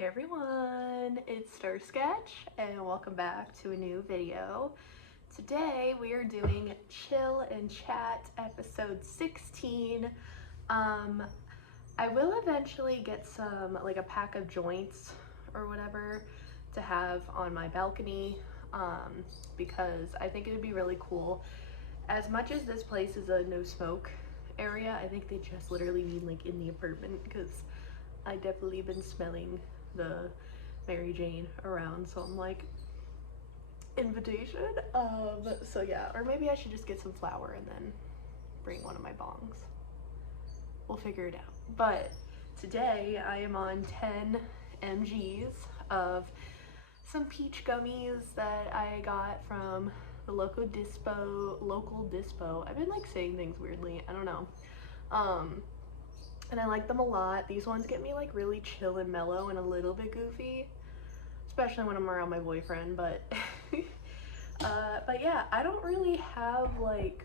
Hey everyone, it's Star Sketch and welcome back to a new video. Today we are doing Chill and Chat episode 16. I will eventually get some, like a pack of joints or whatever to have on my balcony because I think it would be really cool. As much as this place is a no smoke area, I think they just literally mean like in the apartment because I definitely been smelling the Mary Jane around, so I'm like, invitation. So yeah, or maybe I should just get some flour and then bring one of my bongs. We'll figure it out. But today I am on 10 mg's of some peach gummies that I got from the local dispo. I've been like saying things weirdly, I don't know. And I like them a lot. These ones get me like really chill and mellow and a little bit goofy, especially when I'm around my boyfriend, but but yeah, I don't really have like,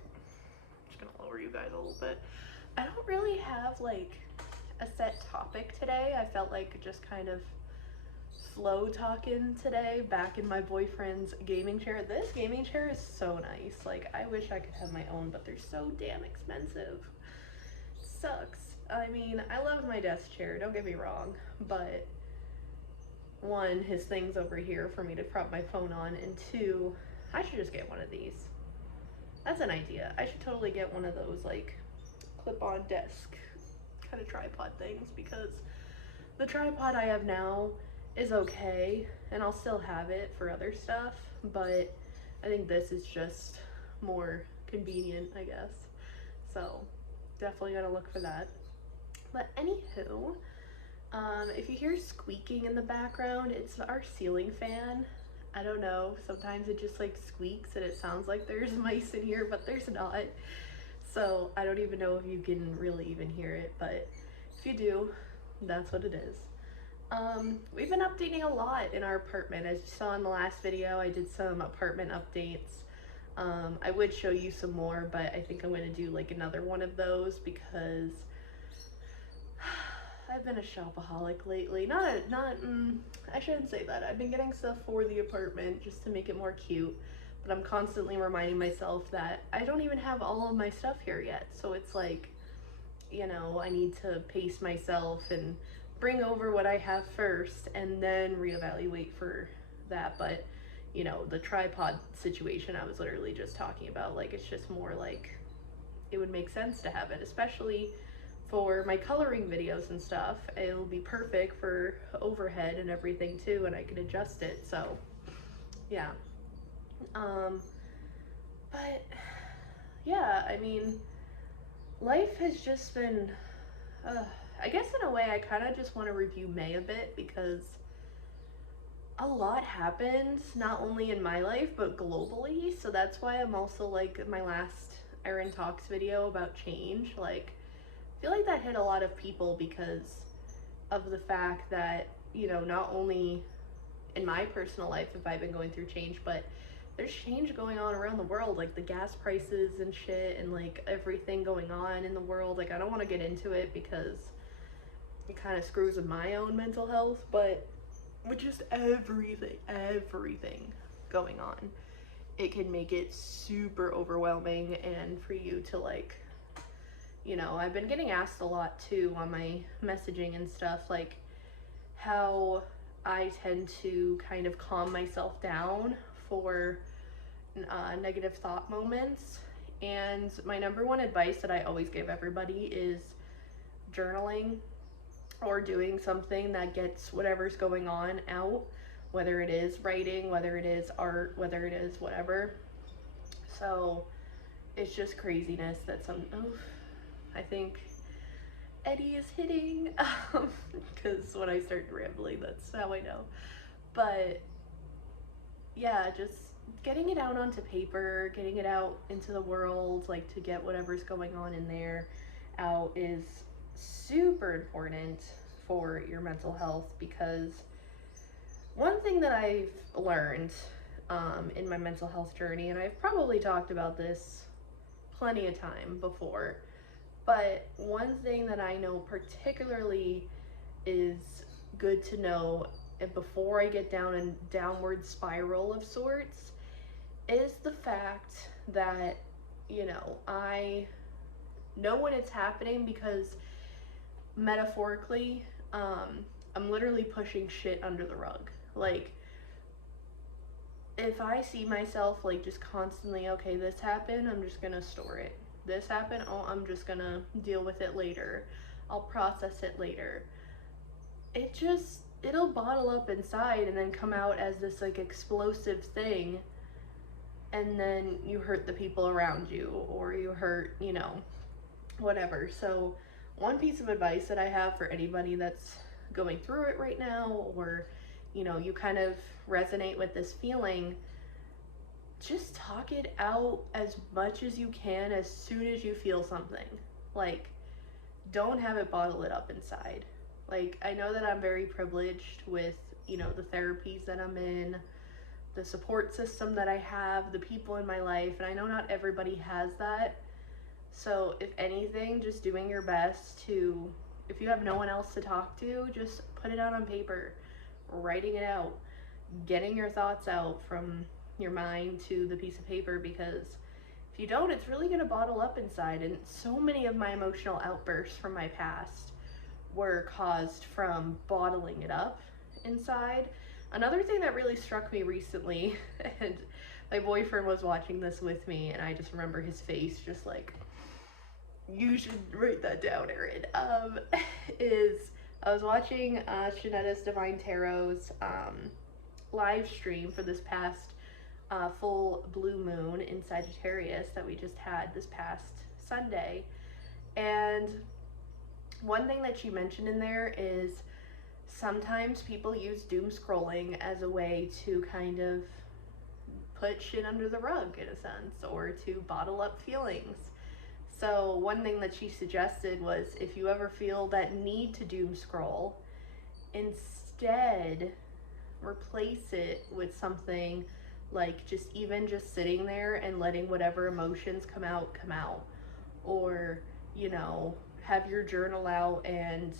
I'm just gonna lower you guys a little bit. I don't really have like a set topic today. I felt like just kind of flow talking today back in my boyfriend's gaming chair. This gaming chair is so nice. Like, I wish I could have my own, but they're so damn expensive. It sucks. I mean, I love my desk chair, don't get me wrong, but one, his thing's over here for me to prop my phone on, and two, I should just get one of these. That's an idea. I should totally get one of those like clip-on desk kind of tripod things, because the tripod I have now is okay and I'll still have it for other stuff, but I think this is just more convenient, I guess. So definitely gotta look for that. But anywho, if you hear squeaking in the background, it's our ceiling fan. I don't know, sometimes it just like squeaks and it sounds like there's mice in here, but there's not. So I don't even know if you can really even hear it, but if you do, that's what it is. We've been updating a lot in our apartment. As you saw in the last video, I did some apartment updates. I would show you some more, but I think I'm going to do like another one of those because I've been a shopaholic lately. I shouldn't say that. I've been getting stuff for the apartment just to make it more cute, but I'm constantly reminding myself that I don't even have all of my stuff here yet. So it's like, you know, I need to pace myself and bring over what I have first and then reevaluate for that. But, you know, the tripod situation I was literally just talking about, like, it's just more like it would make sense to have it, especially for my coloring videos and stuff. It'll be perfect for overhead and everything too, and I can adjust it. So yeah, but yeah, I mean, life has just been I guess in a way I kind of just want to review May a bit, because a lot happened, not only in my life but globally. So that's why I'm also like, my last Erin Talks video about change, like, I feel like that hit a lot of people because of the fact that, you know, not only in my personal life have I been going through change, but there's change going on around the world, like the gas prices and shit, and like everything going on in the world. Like, I don't want to get into it because it kind of screws with my own mental health, but with just everything going on, it can make it super overwhelming. And for you to like, you know, I've been getting asked a lot too on my messaging and stuff, like how I tend to kind of calm myself down for negative thought moments. And my number one advice that I always give everybody is journaling, or doing something that gets whatever's going on out, whether it is writing, whether it is art, whether it is whatever. So it's just craziness that I think Eddie is hitting, because when I start rambling, that's how I know. But yeah, just getting it out onto paper, getting it out into the world, like to get whatever's going on in there out, is super important for your mental health. Because one thing that I've learned in my mental health journey, and I've probably talked about this plenty of time before, but one thing that I know particularly is good to know before I get down a downward spiral of sorts is the fact that, I know when it's happening because metaphorically, I'm literally pushing shit under the rug. Like, if I see myself like just constantly, okay, this happened, I'm just gonna store it. This happened, oh, I'm just gonna deal with it later. I'll process it later. It'll bottle up inside and then come out as this like explosive thing, and then you hurt the people around you, or you hurt, whatever. So, one piece of advice that I have for anybody that's going through it right now, or, you kind of resonate with this feeling, just talk it out as much as you can as soon as you feel something. Like, don't have it bottle it up inside. Like, I know that I'm very privileged with, the therapies that I'm in, the support system that I have, the people in my life, and I know not everybody has that. So if anything, just doing your best to, if you have no one else to talk to, just put it out on paper, writing it out, getting your thoughts out from your mind to the piece of paper, because if you don't, it's really going to bottle up inside. And so many of my emotional outbursts from my past were caused from bottling it up inside. Another thing that really struck me recently, and my boyfriend was watching this with me, and I just remember his face just like, you should write that down, Erin, is I was watching Shanetta's Divine Tarot's live stream for this past full blue moon in Sagittarius that we just had this past Sunday. And one thing that she mentioned in there is sometimes people use doom scrolling as a way to kind of put shit under the rug, in a sense, or to bottle up feelings. So one thing that she suggested was, if you ever feel that need to doom scroll, instead replace it with something like just sitting there and letting whatever emotions come out. Or, have your journal out and,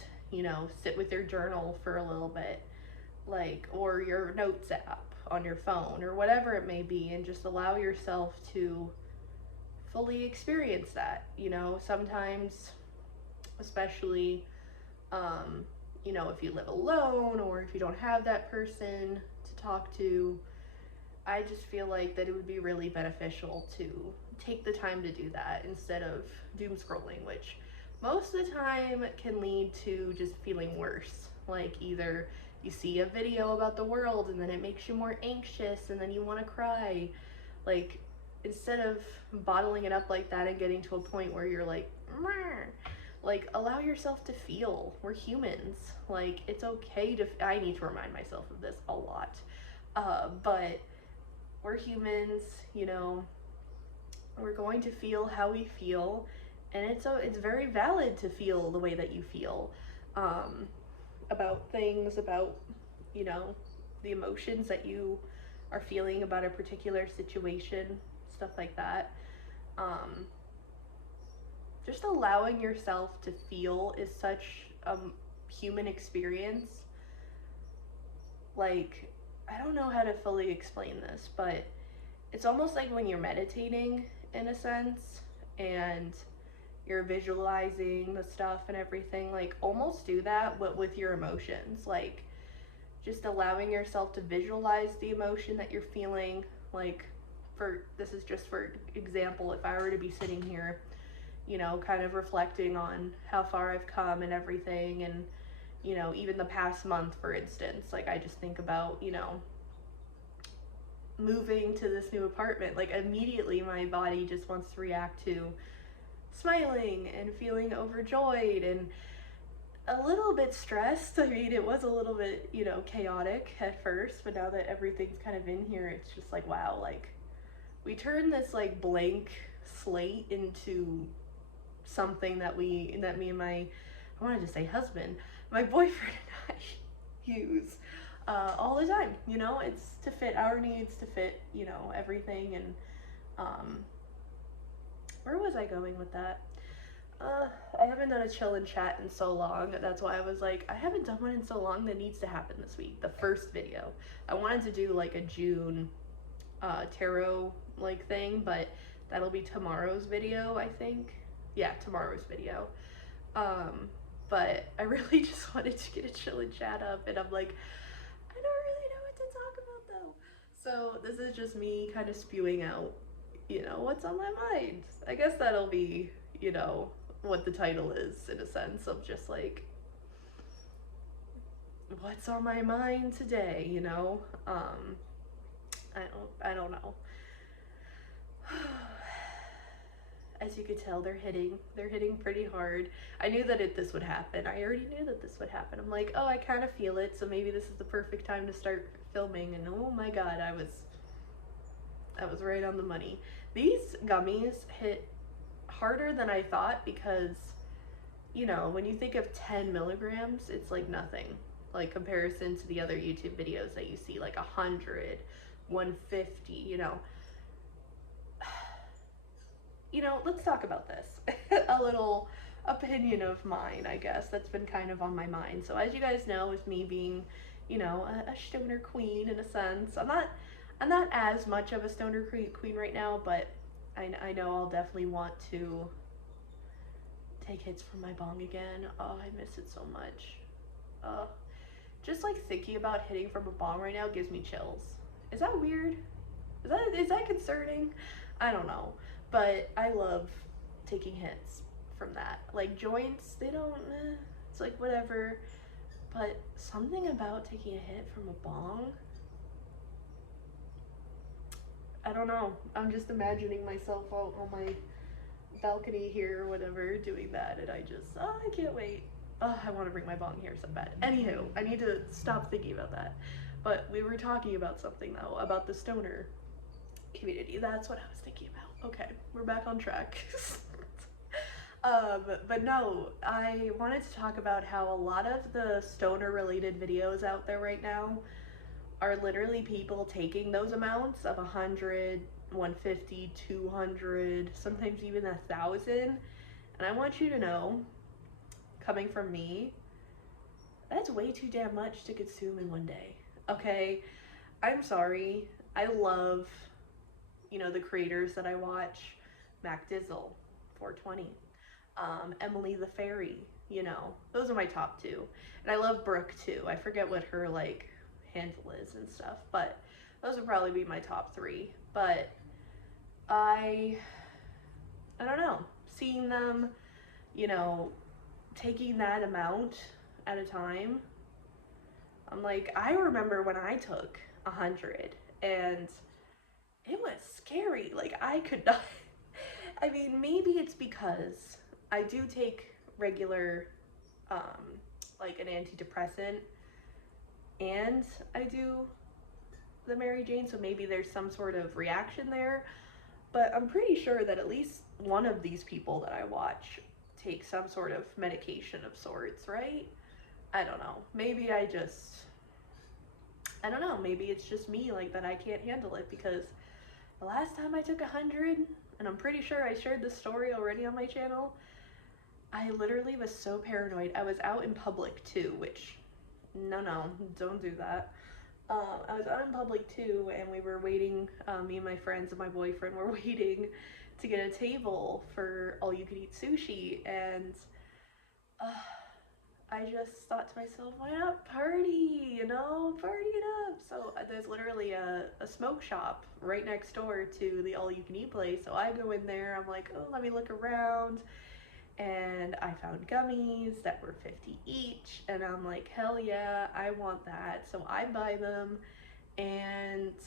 sit with your journal for a little bit, like, or your notes app on your phone, or whatever it may be, and just allow yourself to fully experience that. Sometimes, especially, if you live alone, or if you don't have that person to talk to, I just feel like that it would be really beneficial to take the time to do that instead of doom scrolling, which most of the time can lead to just feeling worse. Like, either you see a video about the world and then it makes you more anxious and then you want to cry. Like, instead of bottling it up like that and getting to a point where you're like, "Meh," like, allow yourself to feel. We're humans. Like, it's okay to, I need to remind myself of this a lot. But we're humans, we're going to feel how we feel, and it's very valid to feel the way that you feel about things, about, the emotions that you are feeling about a particular situation, stuff like that. Just allowing yourself to feel is such a human experience. Like, I don't know how to fully explain this, but it's almost like when you're meditating, in a sense, and you're visualizing the stuff and everything. Like, almost do that, but with your emotions. Like, just allowing yourself to visualize the emotion that you're feeling. Like, this is just for example, if I were to be sitting here, kind of reflecting on how far I've come and everything, and even the past month, for instance, like, I just think about, moving to this new apartment. Like, immediately my body just wants to react to smiling and feeling overjoyed and a little bit stressed. I mean, it was a little bit, chaotic at first, but now that everything's kind of in here, it's just like, wow, like, we turned this like blank slate into something that me and my, I wanted to say husband, my boyfriend and I use all the time. It's to fit our needs, to fit, everything. And where was I going with that? I haven't done a chill and chat in so long. That's why I was like, I haven't done one in so long. That needs to happen this week. The first video. I wanted to do like a June tarot like thing, but that'll be tomorrow's video, I think. Yeah, tomorrow's video. Um, but I really just wanted to get a chill and chat up, and I'm like, I don't really know what to talk about though. So this is just me kind of spewing out, what's on my mind. I guess that'll be, what the title is, in a sense of just like, what's on my mind today, I don't know. As you could tell, they're hitting pretty hard. I knew that this would happen. I already knew that this would happen. I'm like, oh, I kind of feel it, so maybe this is the perfect time to start filming. And oh my god, I was right on the money. These gummies hit harder than I thought because, when you think of 10 milligrams, it's like nothing. Like comparison to the other YouTube videos that you see, like 100, 150, let's talk about this. A little opinion of mine, I guess, that's been kind of on my mind. So as you guys know, with me being, a stoner queen in a sense, I'm not as much of a stoner queen right now, but I know I'll definitely want to take hits from my bong again. Oh, I miss it so much. Just like thinking about hitting from a bong right now gives me chills. Is that weird? Is that concerning? I don't know. But I love taking hits from that. Like joints, they don't, it's like whatever. But something about taking a hit from a bong, I don't know. I'm just imagining myself out on my balcony here or whatever doing that, and I can't wait. Oh, I want to bring my bong here so bad. Anywho, I need to stop thinking about that. But we were talking about something though, about the stoner community. That's what I was thinking about. Okay, we're back on track. But no, I wanted to talk about how a lot of the stoner related videos out there right now are literally people taking those amounts of 100, 150, 200, sometimes even 1,000. And I want you to know, coming from me, that's way too damn much to consume in one day. Okay? I'm sorry. I love, the creators that I watch. Mac Dizzle, 420. Emily the Fairy, those are my top two. And I love Brooke too. I forget what her handle is and stuff, but those would probably be my top three. But I don't know, seeing them, taking that amount at a time, I'm like, I remember when I took 100 and it was scary. Like I could not, I mean, maybe it's because I do take regular, like an antidepressant, and I do the Mary Jane, so maybe there's some sort of reaction there. But I'm pretty sure that at least one of these people that I watch takes some sort of medication of sorts, right? I don't know. Maybe I don't know. Maybe it's just me, like that I can't handle it, because the last time I took 100, and I'm pretty sure I shared this story already on my channel, I literally was so paranoid. I was out in public too, which, no, don't do that. I was out in public too, and we were waiting, me and my friends and my boyfriend were waiting to get a table for all-you-can-eat sushi, and I just thought to myself, why not party, party it up. So there's literally a smoke shop right next door to the all-you-can-eat place, so I go in there, I'm like, oh, let me look around, and I found gummies that were 50 each, and I'm like, hell yeah, I want that. So I buy them,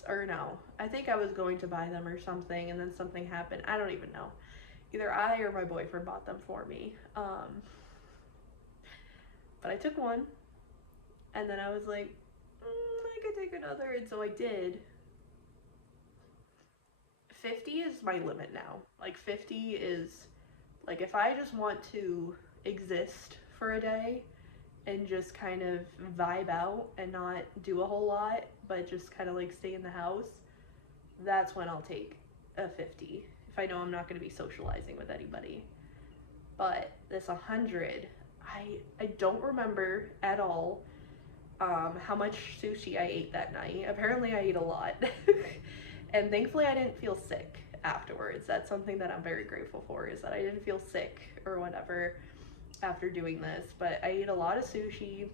or no, I think I was going to buy them or something, and then something happened. I don't even know. Either I or my boyfriend bought them for me. But I took one, and then I was like, I could take another, and so I did. 50 is my limit now. Like 50 is, like, if I just want to exist for a day and just kind of vibe out and not do a whole lot, but just kind of like stay in the house, that's when I'll take a 50. If I know I'm not going to be socializing with anybody. But this 100, I don't remember at all how much sushi I ate that night. Apparently, I ate a lot. And thankfully, I didn't feel sick afterwards. That's something that I'm very grateful for, is that I didn't feel sick or whatever after doing this. But I ate a lot of sushi.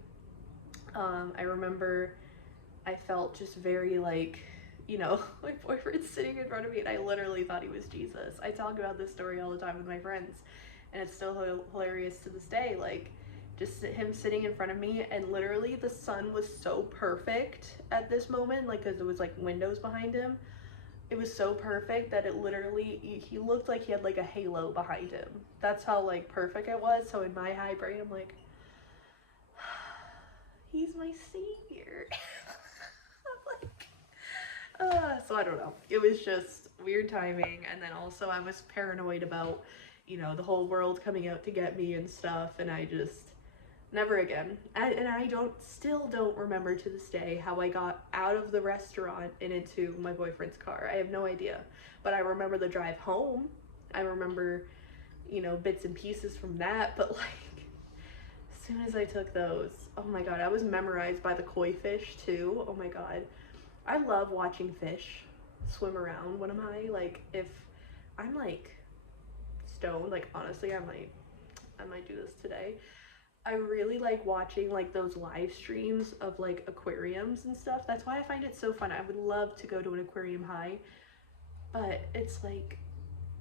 I remember I felt just very like, you know, my boyfriend's sitting in front of me and I literally thought he was Jesus. I talk about this story all the time with my friends, and it's still hilarious to this day. Like, just him sitting in front of me, and literally the sun was so perfect at this moment, like, because it was like windows behind him. It was so perfect that it literally, he looked like he had like a halo behind him. That's how like perfect it was. So in my high brain, I'm like, he's my savior. I'm like, so I don't know. It was just weird timing. And then also I was paranoid about, you know, the whole world coming out to get me and stuff. And I just, never again. And I still don't remember to this day how I got out of the restaurant and into my boyfriend's car. I have no idea. But I remember the drive home. I remember, you know, bits and pieces from that. But like, as soon as I took those, oh my God, I was memorized by the koi fish too. Oh my God. I love watching fish swim around when I'm high. Like, if I'm like stoned, like honestly, I might do this today. I really like watching like those live streams of like aquariums and stuff. That's why I find it so fun. I would love to go to an aquarium high, but it's like,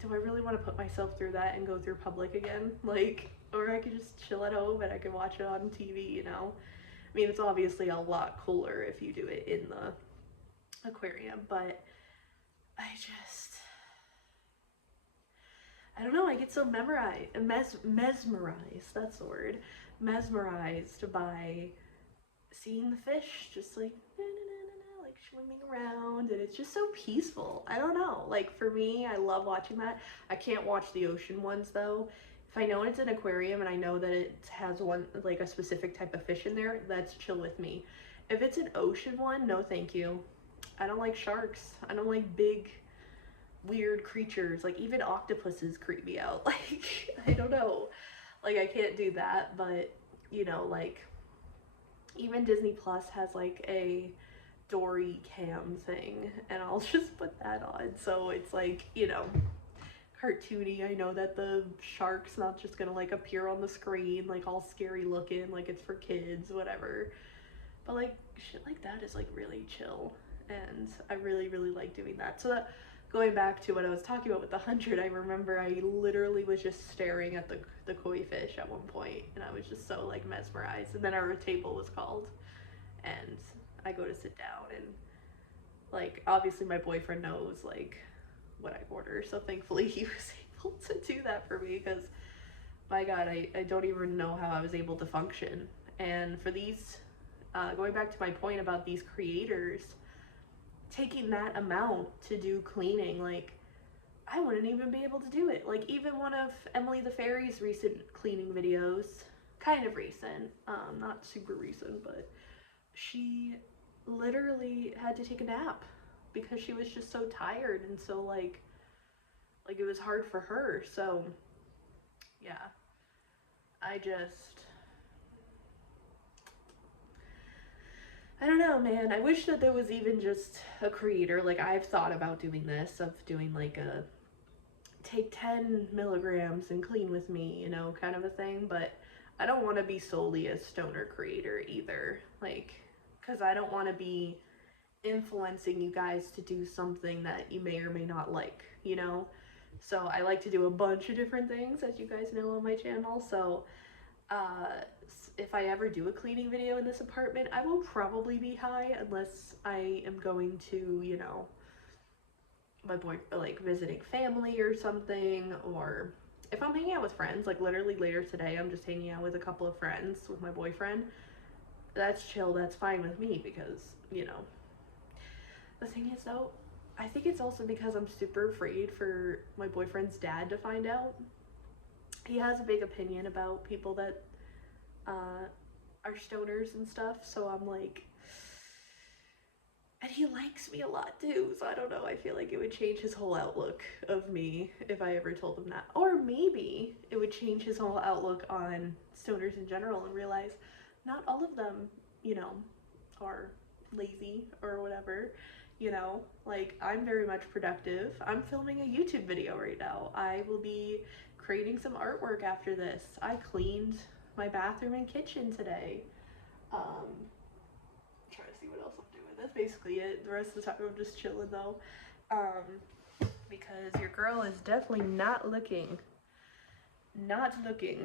do I really want to put myself through that and go through public again? Like, or I could just chill at home and I could watch it on TV, you know? I mean, it's obviously a lot cooler if you do it in the aquarium, but I don't know, I get so mesmerized, that's the word, mesmerized by seeing the fish just like, like swimming around, and it's just so peaceful. I don't know, like for me, I love watching that. I can't watch the ocean ones though. If I know it's an aquarium and I know that it has one, like a specific type of fish in there, that's chill with me. If it's an ocean one, no thank you. I don't like sharks. I don't like big, weird creatures. Like, even octopuses creep me out. Like, I don't know. Like, I can't do that, but, you know, like, even Disney Plus has, like, a Dory cam thing, and I'll just put that on. So it's, like, you know, cartoony. I know that the shark's not just gonna, like, appear on the screen, like, all scary looking, like, it's for kids, whatever. But, like, shit like that is, like, really chill, and I really, really like doing that. So that, going back to what I was talking about with the 100, I remember I literally was just staring at the koi fish at one point, and I was just so like mesmerized. And then our table was called, and I go to sit down, and like obviously my boyfriend knows like what I order, so thankfully he was able to do that for me, because my God, I don't even know how I was able to function. And for these, going back to my point about these creators taking that amount to do cleaning, like I wouldn't even be able to do it. Like, even one of Emily the Fairy's recent cleaning videos, kind of recent, not super recent, but she literally had to take a nap because she was just so tired, and so like it was hard for her. So yeah, I don't know, man. I wish that there was even just a creator. Like, I've thought about doing this, of doing like a take 10 milligrams and clean with me, you know, kind of a thing. But I don't want to be solely a stoner creator either. Like, because I don't want to be influencing you guys to do something that you may or may not like, you know? So I like to do a bunch of different things, as you guys know, on my channel. So if I ever do a cleaning video in this apartment, I will probably be high, unless I am going to, you know, my boy, like visiting family or something, or if I'm hanging out with friends, like literally later today, I'm just hanging out with a couple of friends with my boyfriend. That's chill, that's fine with me, because, you know, the thing is though, I think it's also because I'm super afraid for my boyfriend's dad to find out. He has a big opinion about people that are stoners and stuff, so I'm like, And he likes me a lot too, so I don't know, I feel like it would change his whole outlook of me if I ever told him that. Or maybe it would change his whole outlook on stoners in general and realize not all of them, you know, are lazy or whatever. You know, like, I'm very much productive. I'm filming a YouTube video right now. I will be creating some artwork after this. I cleaned my bathroom and kitchen today. Trying to see what else I'm doing. That's basically it. The rest of the time I'm just chilling though. Because your girl is definitely not looking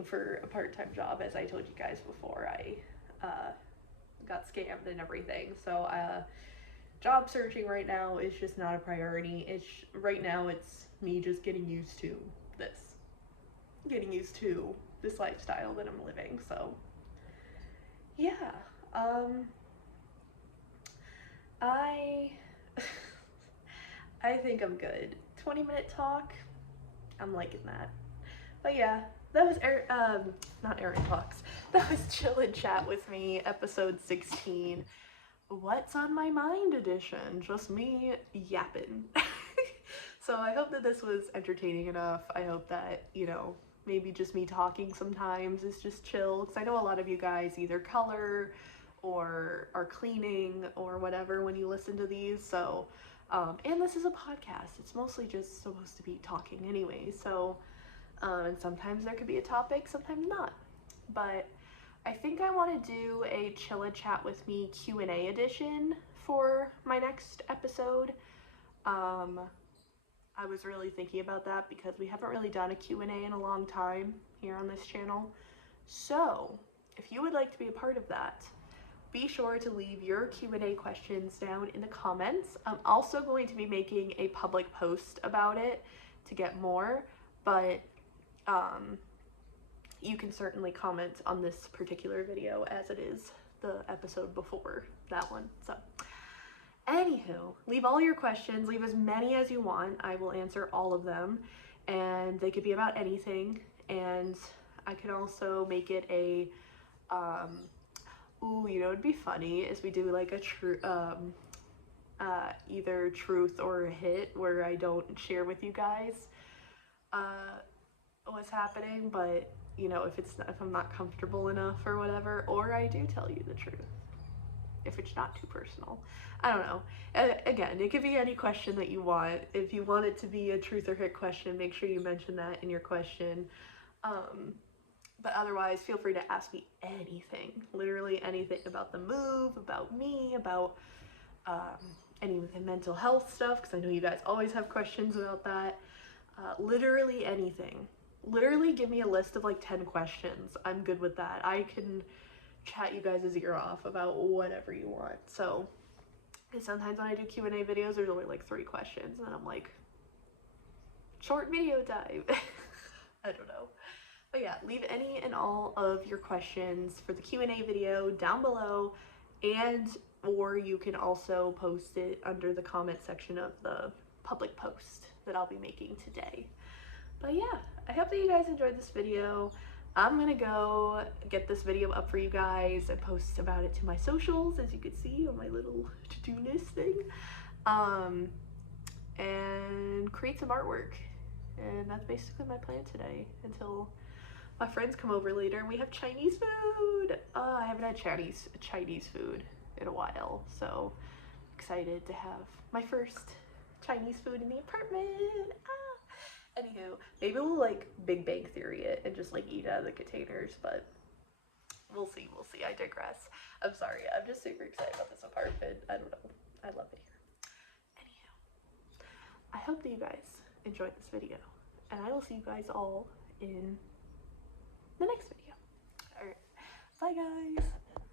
for a part-time job, as I told you guys before. I got scammed and everything. So job searching right now is just not a priority. Right now it's me just getting used to this lifestyle that I'm living. So yeah, I I think I'm good. 20-minute talk, I'm liking that. But yeah, that was not Aaron Talks. That was Chill and Chat with Me, episode 16. What's on my mind edition. Just me yapping. So I hope that this was entertaining enough. I hope that, you know, maybe just me talking sometimes is just chill, because I know a lot of you guys either color or are cleaning or whatever when you listen to these. So and this is a podcast, it's mostly just supposed to be talking anyway, so and sometimes there could be a topic, sometimes not. But I think I want to do a Chill and Chat with Me Q&A edition for my next episode. I was really thinking about that because we haven't really done a Q&A in a long time here on this channel. So if you would like to be a part of that, be sure to leave your Q&A questions down in the comments. I'm also going to be making a public post about it to get more, but you can certainly comment on this particular video as it is the episode before that one. So anywho, leave all your questions, leave as many as you want. I will answer all of them, and they could be about anything. And I can also make it a ooh, you know, it'd be funny is we do like a either truth or a hit, where I don't share with you guys what's happening, but you know, if I'm not comfortable enough or whatever, or I do tell you the truth if it's not too personal. I don't know. Again, it could be any question that you want. If you want it to be a truth or hit question, make sure you mention that in your question. But otherwise, feel free to ask me anything, literally anything about the move, about me, about any of the mental health stuff, because I know you guys always have questions about that. Literally anything. Literally give me a list of like 10 questions. I'm good with that. I can chat you guys' ear off about whatever you want. So, and sometimes when I do Q&A videos, there's only like 3 questions, and then I'm like, short video time. I don't know. But yeah, leave any and all of your questions for the Q&A video down below, and or you can also post it under the comment section of the public post that I'll be making today. But yeah, I hope that you guys enjoyed this video. I'm gonna go get this video up for you guys and post about it to my socials, as you can see on my little to-do list thing, and create some artwork. And that's basically my plan today, until my friends come over later and we have Chinese food. I haven't had Chinese food in a while, so excited to have my first Chinese food in the apartment. Anywho, maybe we'll like Big Bang Theory it and just like eat out of the containers, but we'll see, I digress. I'm sorry, I'm just super excited about this apartment. I don't know, I love it here. Anyhow, I hope that you guys enjoyed this video, and I will see you guys all in the next video. Alright, bye guys!